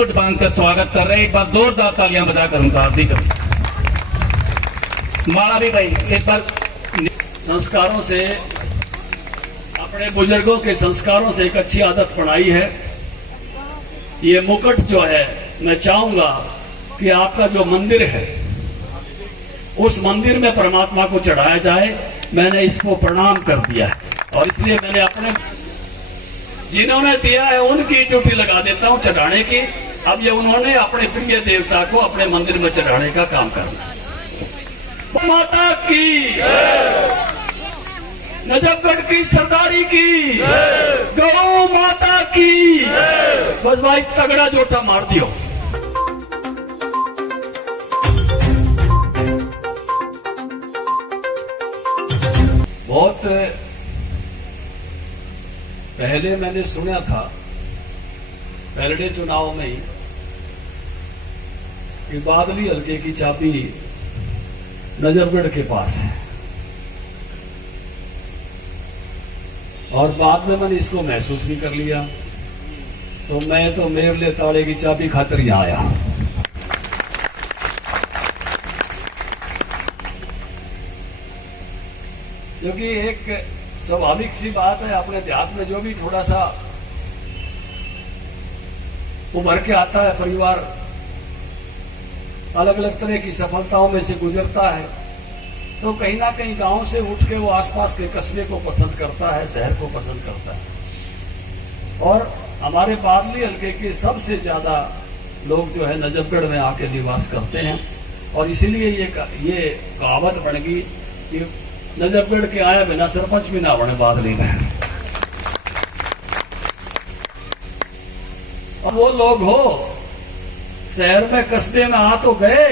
मुकुट बांधकर स्वागत कर रहे हैं। एक बार जोरदार तालियां बजाकर उनका हार्दिक माला भी भाई एक बार। संस्कारों से, अपने बुजुर्गों के संस्कारों से एक अच्छी आदत बनाई है। ये मुकुट जो है, मैं चाहूंगा कि आपका जो मंदिर है उस मंदिर में परमात्मा को चढ़ाया जाए। मैंने इसको प्रणाम कर दिया है और इसलिए मैंने अपने जिन्होंने दिया है उनकी ड्यूटी लगा देता हूं चढ़ाने की। अब ये उन्होंने अपने प्रिय देवता को अपने मंदिर में चढ़ाने का काम करना। माता की, नजफगढ़ की सरदारी की, गौ माता की। बस भाई तगड़ा जोटा मार दियो। बहुत पहले मैंने सुना था, पहले चुनाव में ही, कि बादली हल्के की चाबी नजफगढ़ के पास है। और बाद में मैंने इसको महसूस भी कर लिया, तो मैं तो मेरले ताले की चाबी खातिर यहां आया। क्योंकि एक स्वाभाविक सी बात है, अपने देहात में जो भी थोड़ा सा उभर के आता है, परिवार अलग अलग तरह की सफलताओं में से गुजरता है, तो कहीं ना कहीं गांव से उठ के वो आसपास के कस्बे को पसंद करता है, शहर को पसंद करता है। और हमारे बादली हल्के के सबसे ज्यादा लोग जो है नजफगढ़ में आके निवास करते हैं। और इसीलिए ये कहावत बन गई कि नजफगढ़ के आया बिना सरपंच भी ना बने बादली में। अब वो लोग हो शहर में कस्बे में आ तो गए,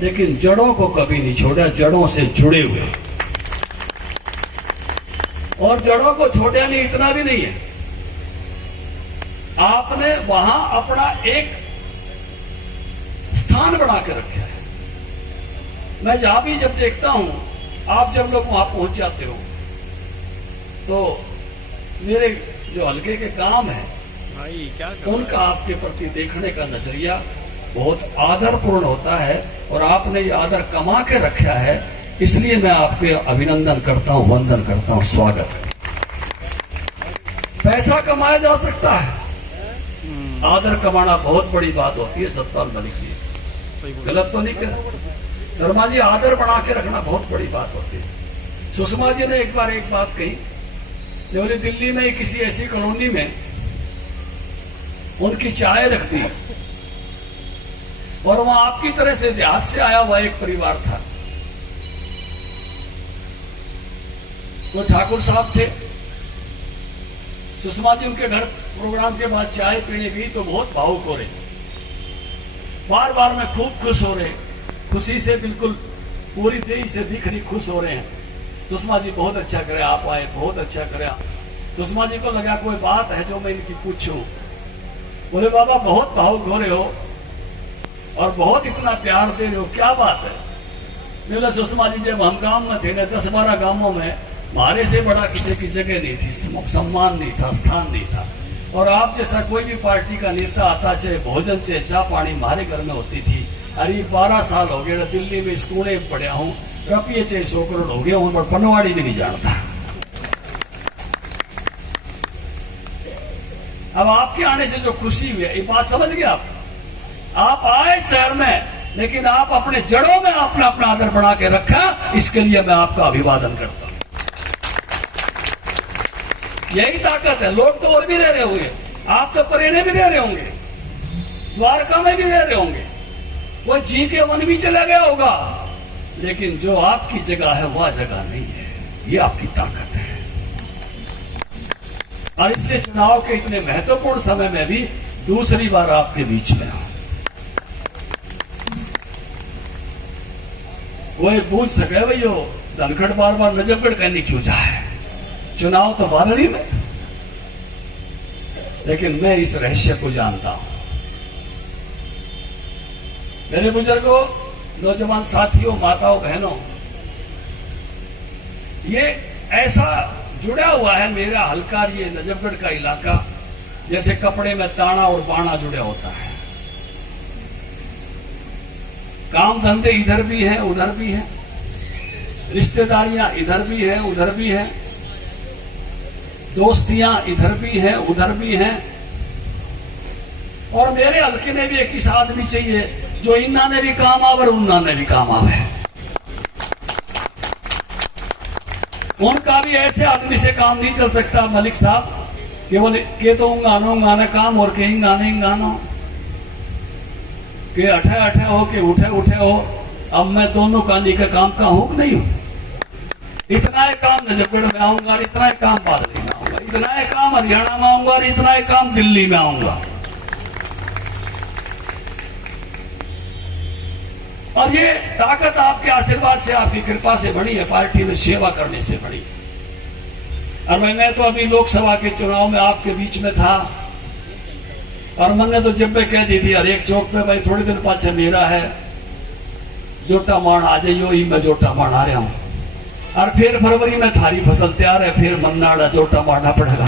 लेकिन जड़ों को कभी नहीं छोड़ा, जड़ों से जुड़े हुए। और जड़ों को छोड़ा नहीं, इतना भी नहीं है, आपने वहां अपना एक स्थान बना के रखा है। मैं जहां भी जब देखता हूं, आप जब लोग वहां पहुंच जाते हो, तो मेरे जो हल्के के काम है उनका आपके प्रति देखने का नजरिया बहुत आदरपूर्ण होता है। और आपने ये आदर कमा के रखा है, इसलिए मैं आपके अभिनंदन करता हूं, वंदन करता हूं, स्वागत। पैसा कमाया जा सकता है, आदर कमाना बहुत बड़ी बात होती है। सत्ताल मलिक जी गलत तो नहीं कर शर्मा जी, आदर बना के रखना बहुत बड़ी बात होती है। सुषमा जी ने एक बार एक बात कही, बोले दिल्ली में किसी ऐसी कॉलोनी में उनकी चाय रख दी और वहां आपकी तरह से देहात से आया हुआ एक परिवार था। वो ठाकुर साहब थे। सुषमा जी उनके घर प्रोग्राम के बाद चाय पीने गई तो बहुत भावुक हो रहे, बार बार में खूब खुश हो रहे, खुशी से बिल्कुल पूरी देही से दिख रही, खुश हो रहे हैं। सुषमा जी बहुत अच्छा करे आप आए, बहुत अच्छा करे। सुषमा जी को लगा कोई बात है जो मैं इनकी पूछूं। बोले बाबा बहुत भावुक हो रहे हो और बहुत इतना प्यार दे रहे हो, क्या बात है? बोले सुषमा जी जब हम गांव में थे ना, 10-12 गांवों में हमारे से बड़ा किसी की जगह नहीं थी, सम्मान नहीं था, स्थान नहीं था। और आप जैसा कोई भी पार्टी का नेता आता, चाहे भोजन चाहे चाय पानी हमारे घर में होती थी। अरे 12 साल हो गए दिल्ली में स्कूल में पढ़ा हूँ, रुपये चाहे 100 करोड़ हो गया हूँ, पर पनवाड़ी भी नहीं जानता। अब आपके आने से जो खुशी हुई है, ये बात समझ गए आप आए शहर में, लेकिन आप अपने जड़ों में अपना अपना आदर बना के रखा, इसके लिए मैं आपका अभिवादन करता हूं। यही ताकत है। लोग तो और भी दे रहे होंगे, आप तो परेने भी दे रहे होंगे, द्वारका में भी दे रहे होंगे, वो जी के वन भी चला गया होगा, लेकिन जो आपकी जगह है वह जगह नहीं है। ये आपकी ताकत है। और इसलिए चुनाव के इतने महत्वपूर्ण समय में भी दूसरी बार आपके बीच में हूं। कोई पूछ सके भैया धनखड़ बार बार नजफगढ़ कहने क्यों जाए, चुनाव तो बारहवीं में। लेकिन मैं इस रहस्य को जानता हूं। मेरे बुजुर्गों, नौजवान साथियों, माताओं, बहनों, ये ऐसा जुड़ा हुआ है मेरा हल्का ये नजफगढ़ का इलाका, जैसे कपड़े में ताना और बाना जुड़ा होता है। काम धंधे इधर भी है उधर भी है, रिश्तेदारियां इधर भी है उधर भी है, दोस्तियां इधर भी है उधर भी है। और मेरे हल्के में भी एक ही आदमी चाहिए जो इन्ना ने भी काम आवे और उन्ना ने भी काम आवे। उनका भी ऐसे आदमी से काम नहीं चल सकता मलिक साहब, केवल के तो गाना काम और के गाना के अठे अठे हो के उठे उठे हो। अब मैं दोनों कानी का काम का हूं नहीं हूं। इतना ही काम नजफगढ़ में आऊंगा, इतना ही काम बादली में आऊंगा, इतना ही काम हरियाणा में आऊंगा और इतना ही काम दिल्ली में आऊंगा। और ये ताकत आपके आशीर्वाद से, आपकी कृपा से बड़ी है, पार्टी में सेवा करने से बड़ी। और मैं तो अभी लोकसभा के चुनाव में आपके बीच में था और मैंने तो जब मैं कह दी थी हर एक चौक पे भाई थोड़े दिन पाछे मेरा है, जोटा मान आ जाइयो, ही मैं जोटा मान आ रहा हूं। और फिर फरवरी में थारी फसल तैयार है, फिर मन्नाड़ा जोटा मारना पड़ेगा।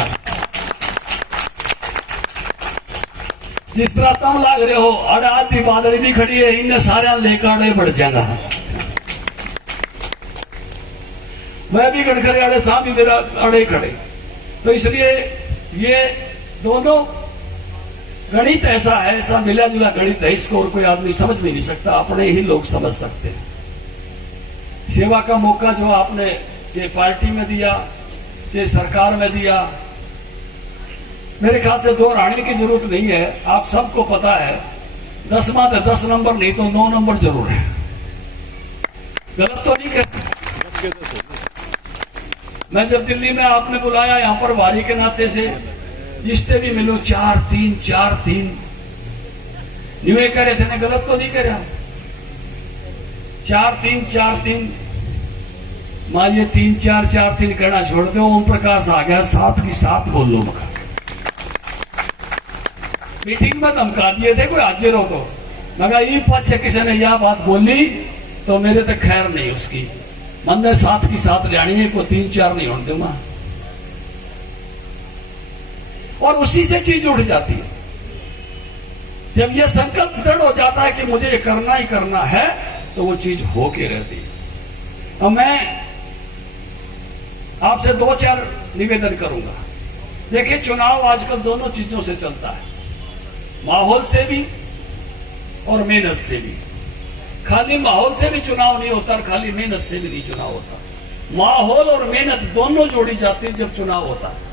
जिस तरह तुम लाग रहे हो, अड़े आधी बादल भी खड़ी है, इन्हें सारे लेकर अड़े बढ़ जाएगा। मैं भी गड़खरे अड़े साहब भी मेरा अड़े खड़े। तो इसलिए ये दोनों गणित ऐसा है, ऐसा मिला जुला गणित है, इसको और कोई आदमी समझ भी नहीं सकता, अपने ही लोग समझ सकते हैं। सेवा का मौका जो आपने चाहे पार्टी में दिया चाहे सरकार में दिया, मेरे ख्याल से दो रानी की जरूरत नहीं है। आप सबको पता है 10 में 10 नंबर नहीं तो 9 नंबर जरूर है। गलत तो नहीं कहते। मैं जब दिल्ली में आपने बुलाया यहाँ पर वारी के नाते से, जिससे भी मिलो 4-3 4-3 न्यूए कह रहे थे ना, गलत तो नहीं कह रहा। 4-3 4-3 मानिए 3-4 4-3 कहना छोड़ दो। ओम प्रकाश आ गया 7 की 7 बोल लो। मगर मीटिंग में धमका दिए थे कोई हाजिर हो तो, मगर ये पीछे किसी ने यह बात बोली तो मेरे तक खैर नहीं उसकी। मन ने 7 की 7 जानी है, कोई 3-4 नहीं होने दूंगा। और उसी से चीज उठ जाती है। जब यह संकल्प दृढ़ हो जाता है कि मुझे ये करना ही करना है, तो वो चीज होके रहती है। अब मैं आपसे 2-4 निवेदन करूंगा। देखिए, चुनाव आजकल दोनों चीजों से चलता है, माहौल से भी और मेहनत से भी। खाली माहौल से भी चुनाव नहीं होता और खाली मेहनत से भी नहीं चुनाव होता। माहौल और मेहनत दोनों जोड़ी जाती है जब चुनाव होता है।